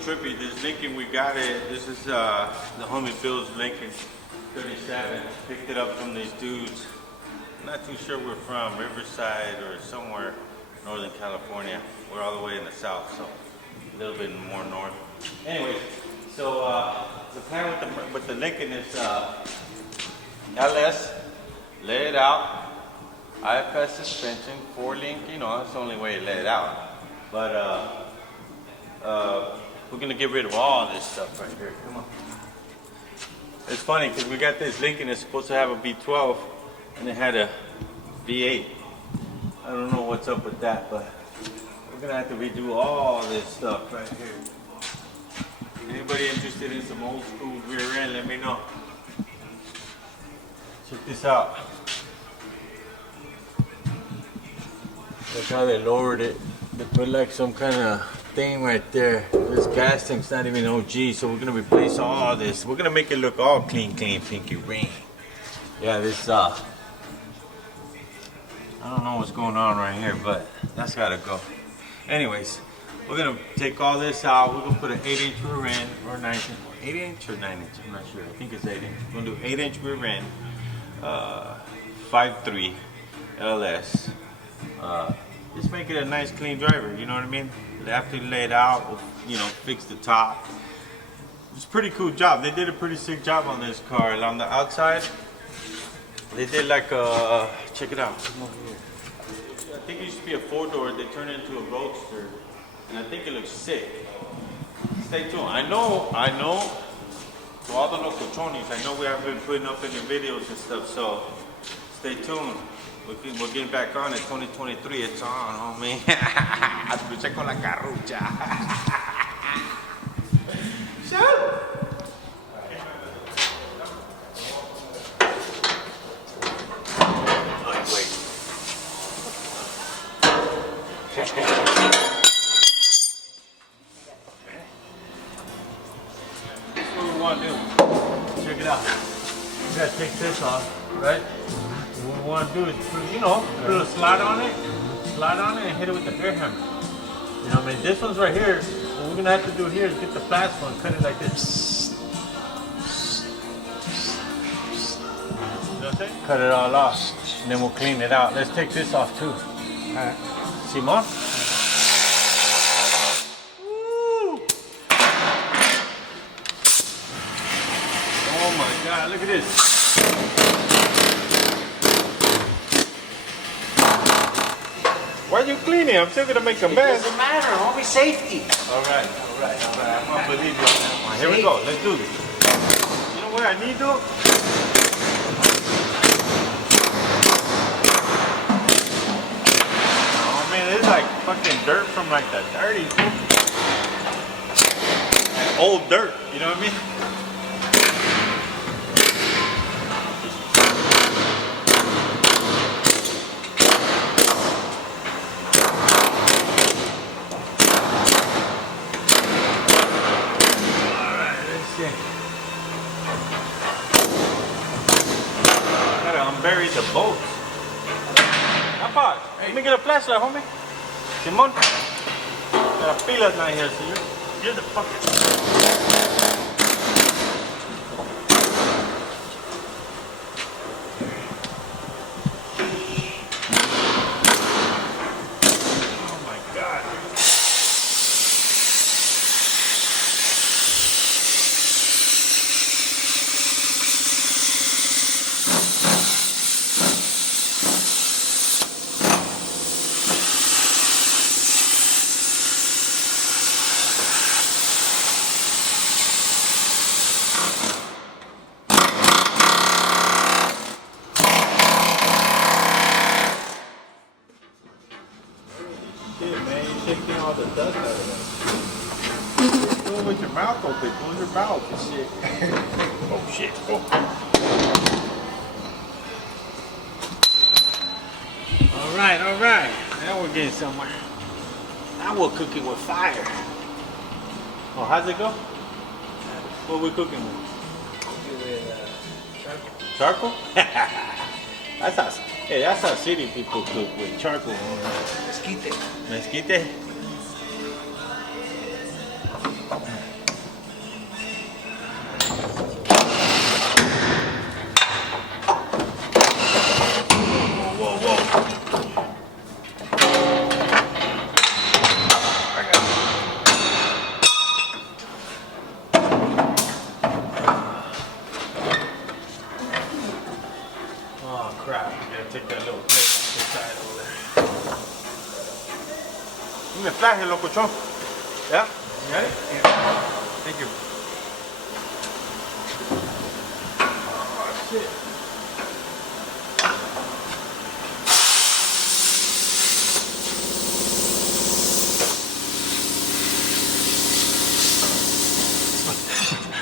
trippy. This Lincoln, we got it. This is the homie Bill's Lincoln 37. Picked it up from these dudes. Not too sure where from, Riverside or somewhere Northern California. We're all the way in the south, so a little bit more north. Anyway, so the plan with the Lincoln is LS, lay it out, IFS suspension, 4-link, you know, that's the only way to lay it out. But we're gonna get rid of all this stuff right here. Come on. It's funny because we got this Lincoln that's supposed to have a V12 and it had a V8. I don't know what's up with that, but we're gonna have to redo all this stuff right here. Anybody interested in some old school rear end, let me know. Check this out. Look how they lowered it. They put like some kind of thing right there. This gas tank's not even OG, so we're gonna replace all this. We're gonna make it look all clean, pinky ring. Yeah, this I don't know what's going on right here, but that's gotta go. Anyways, we're gonna take all this out. We're gonna put an 8-inch rear end or 9-inch, 8-inch or 9-inch. I'm not sure. I think it's 8-inch. We're gonna do 8-inch rear end, 5.3 LS. Just make it a nice clean driver, you know what I mean? After you lay it out, we'll, you know, fix the top. It's a pretty cool job. They did a pretty sick job on this car. On the outside, they did like a, check it out. Come over here. I think it used to be a 4-door. They turned it into a Roadster, and I think it looks sick. Stay tuned. I know, to all the locochones, I know we haven't been putting up any videos and stuff, so stay tuned. We're getting back on it. 2023, it's on, homie. Luché con la carrucha. This is what we want to do. Check it out. You gotta take this off, right? What we want to do is put, you know, put a slide on it, and hit it with the air hammer. You know what I mean? This one's right here. What we're gonna have to do here is get the plasma and cut it like this. You know what I'm saying? Cut it all off, and then we'll clean it out. Let's take this off too. All right. Simon? Woo! Oh my God! Look at this. Why are you cleaning? I'm still gonna make a mess. It doesn't matter, homie, safety. All right. I'm gonna believe you on that one. Here we go. Let's do this. You know what I need though? Oh man, it's like fucking dirt from like the 30s. Like old dirt. You know what I mean? Bury the bolts. Apa, let me get a flashlight, homie. Simon, got a pila's not here, so you're the fucking. Taking all the dust out of that. Do it with your mouth open. Do your mouth and shit. Oh shit. Oh. All right. Now we're getting somewhere. Now we're cooking with fire. Oh, how's it go? What are we cooking with? Cooking with charcoal. Charcoal? That's how city people cook with charcoal. Mesquite. Mesquite? that little plate off the side over there. Give me a flat here, locochon. Yeah? You got it? Yeah. Thank you. Oh, shit.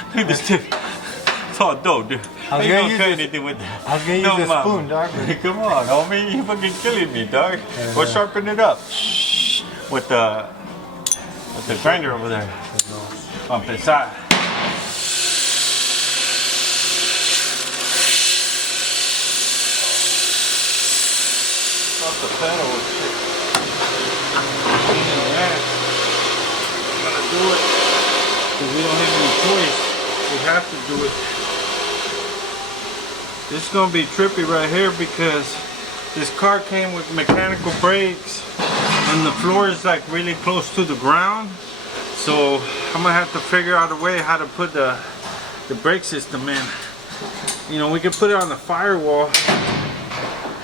Look at this tip. It's all dope, dude. I ain't gonna cut anything with that. I was gonna use a spoon, dog. Come on, homie. You fucking killing me, dog. Go sharpen it up. With the grinder over there. Bump inside. Off the pedal and shit. Man. I'm gonna do it. Because we don't have any choice. We have to do it. This is gonna be trippy right here because this car came with mechanical brakes and the floor is like really close to the ground. So I'm gonna have to figure out a way how to put the brake system in. You know, we could put it on the firewall,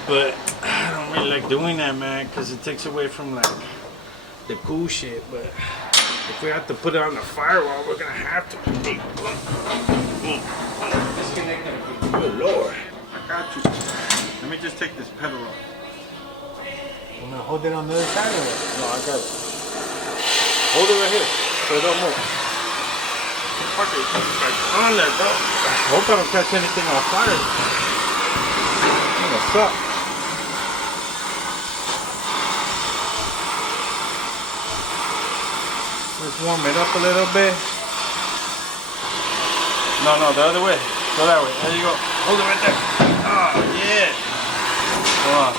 but I don't really like doing that, man, because it takes away from like the cool shit. But if we have to put it on the firewall, we're gonna have to. Disconnect it. Good Lord. I got you. Let me just take this pedal off. I'm gonna hold it on the other side of it. No, I got it. Hold it right here so it don't move. Fuck it, it's like on there, bro. I hope I don't catch anything on fire. It's gonna suck. Just warm it up a little bit. No, the other way. Go that way. There you go. Hold it right there. Oh, yeah. Come on.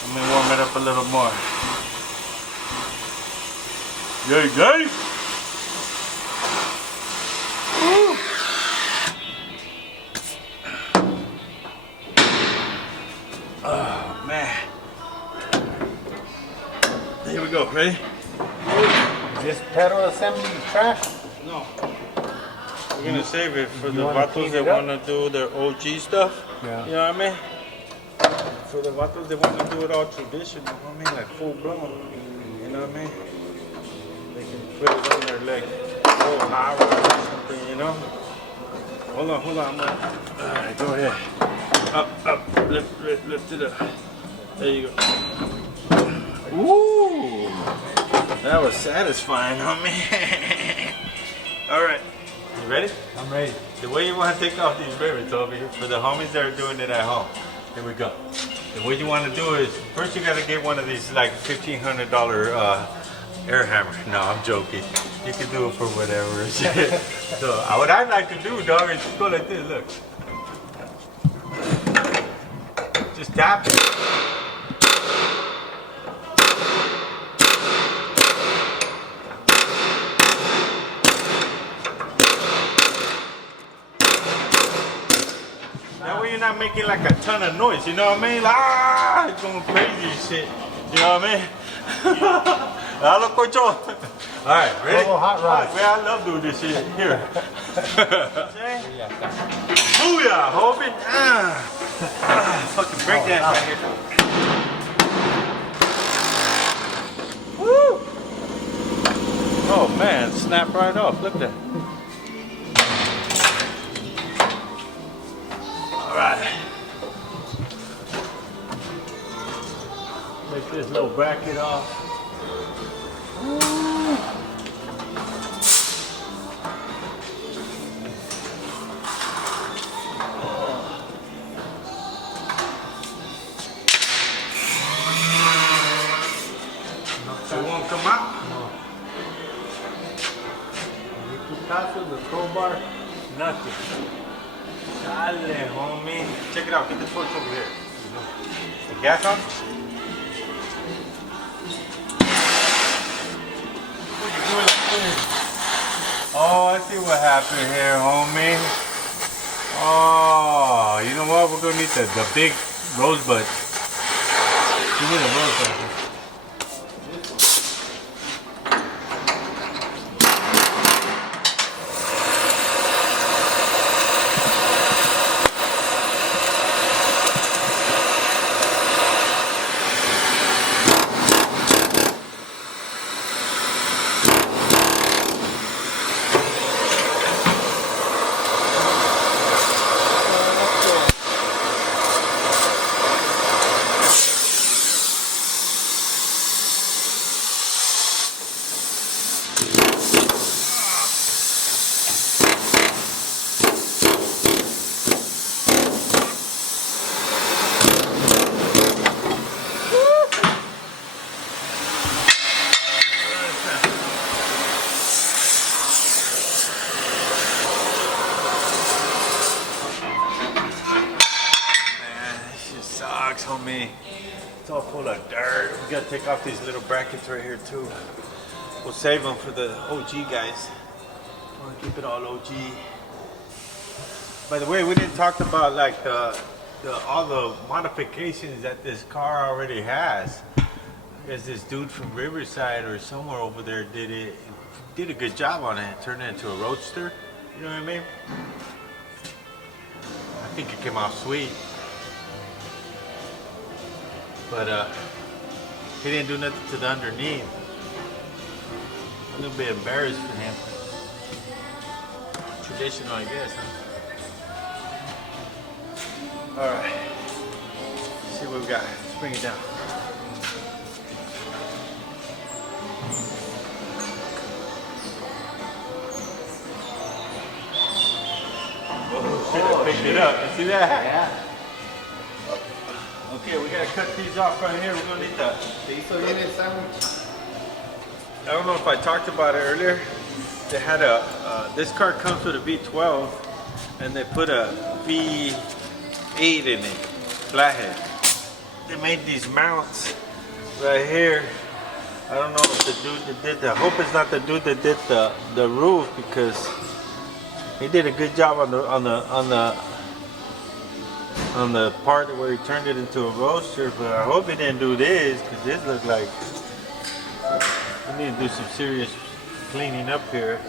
Let me warm it up a little more. Yay, yay. Woo. Oh, man. Here we go. Ready? This pedal assembly trash? No. We're gonna save it for the wanna vatos clean that it up? wanna do their OG stuff. Yeah. You know what I mean? For the vatos that wanna do it all traditional, I mean, like full blown. You know what I mean? They can put it on their leg, oh, high rod or something, you know? Hold on, alright, go ahead. Up, lift it up. There you go. Ooh! That was satisfying, homie. Alright. You ready? I'm ready. The way you want to take off these rivets over here, for the homies that are doing it at home. Here we go. The way you want to do it is, first you got to get one of these like $1,500 air hammer. No, I'm joking. You can do it for whatever. So what I like to do, dog, is just go like this, look. Just tap it. That way you're not making like a ton of noise, you know what I mean? Like, it's going crazy and shit. You know what I mean? Hello, Cocho. All right, ready? Oh, hot rod. Man, I love doing this shit. Here. Booyah, homie. Fucking break dance right here. Woo! Oh man, snap right off. Look at that. All right. Make this little bracket off. It won't come out? No. The crowbar, Nothing. Dale, homie. Check it out. Get the torch over here. The gas on? Oh, I see what happened here, homie. Oh, you know what? We're gonna need the big rosebud. Give me the rosebud. sucks, homie. It's all full of dirt. We gotta take off these little brackets right here too. We'll save them for the OG guys. I wanna keep it all OG. By the way, we didn't talk about like all the modifications that this car already has. There's this dude from Riverside or somewhere over there did a good job on it. Turned it into a roadster. You know what I mean? I think it came out sweet. But he didn't do nothing to the underneath. A little bit embarrassed for him. Traditional, I guess, huh? Alright. Let's see what we got. Let's bring it down. Oh shit, I picked it up. You see that? Yeah. Okay, we gotta cut these off right here. We're gonna need the. I don't know if I talked about it earlier. They had this car comes with a V12 and they put a V8 in it, flathead. They made these mounts right here. I don't know if the dude that did I hope it's not the dude that did the roof, because he did a good job on the part where he turned it into a roadster, but I hope he didn't do this, because this looked like we need to do some serious cleaning up here.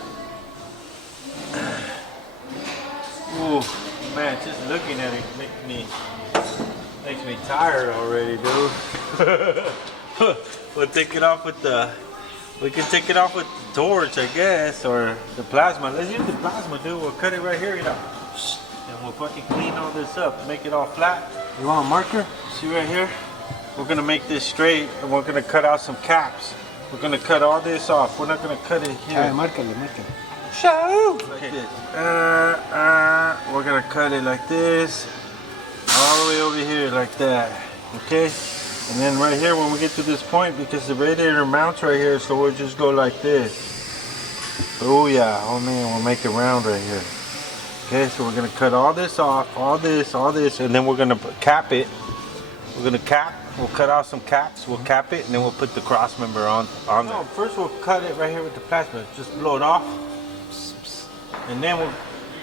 Ooh, man, just looking at it makes me tired already, dude. We'll take it off with we can take it off with the torch, I guess, or the plasma. Let's use the plasma, dude. We'll cut it right here, you know. And we'll fucking clean all this up, make it all flat. You want a marker? See right here? We're gonna make this straight, and we're gonna cut out some caps. We're gonna cut all this off. We're not gonna cut it here. Márcale, márcale. Show! Like this. We're gonna cut it like this, all the way over here like that. Okay? And then right here, when we get to this point, because the radiator mounts right here, so we'll just go like this. Oh yeah, oh man, we'll make it round right here. Okay, so we're gonna cut all this off, all this, and then we're gonna cap it. We're gonna cap. We'll cut out some caps. We'll cap it, and then we'll put the cross member on there. No, first we'll cut it right here with the plasma. Just blow it off, and then we'll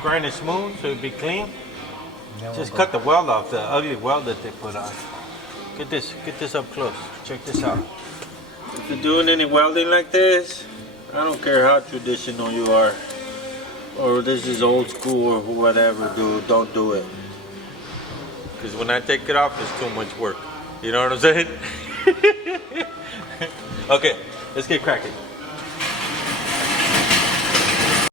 grind it smooth so it'll be clean. Just cut the weld off, the ugly weld that they put on. Get this up close. Check this out. If you're doing any welding like this, I don't care how traditional you are, or this is old school or whatever, dude, don't do it. Because when I take it off, it's too much work. You know what I'm saying? Okay, let's get cracking.